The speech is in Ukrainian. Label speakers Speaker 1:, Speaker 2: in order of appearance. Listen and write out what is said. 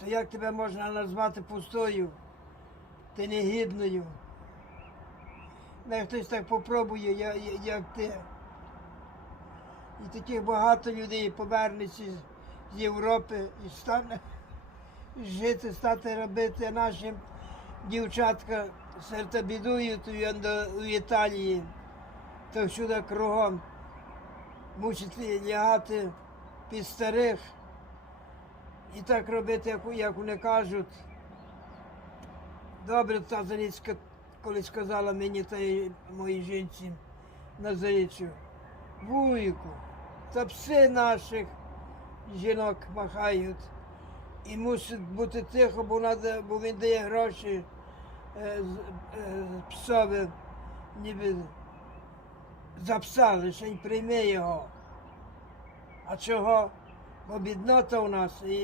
Speaker 1: то як тебе можна назвати пустою? Ти негідною. Не хтось так попробує, я- я- як ти. І таких багато людей повернеться з- Європи і стане жити, стати робити нашим дівчатка серце бідують у, у Італії, то всюди кругом мусить лягати під старих і так робити, як, вони кажуть. Добре, та Заліцька колись сказала мені та й моїй жінці на Заліччю, вуйку, та пси наших жінок махають. І мусить бути тихо, бо, надо, бо він дає гроші е, е, псові, ніби за пса, лише прийми його. А чого? Бо біднота у нас. І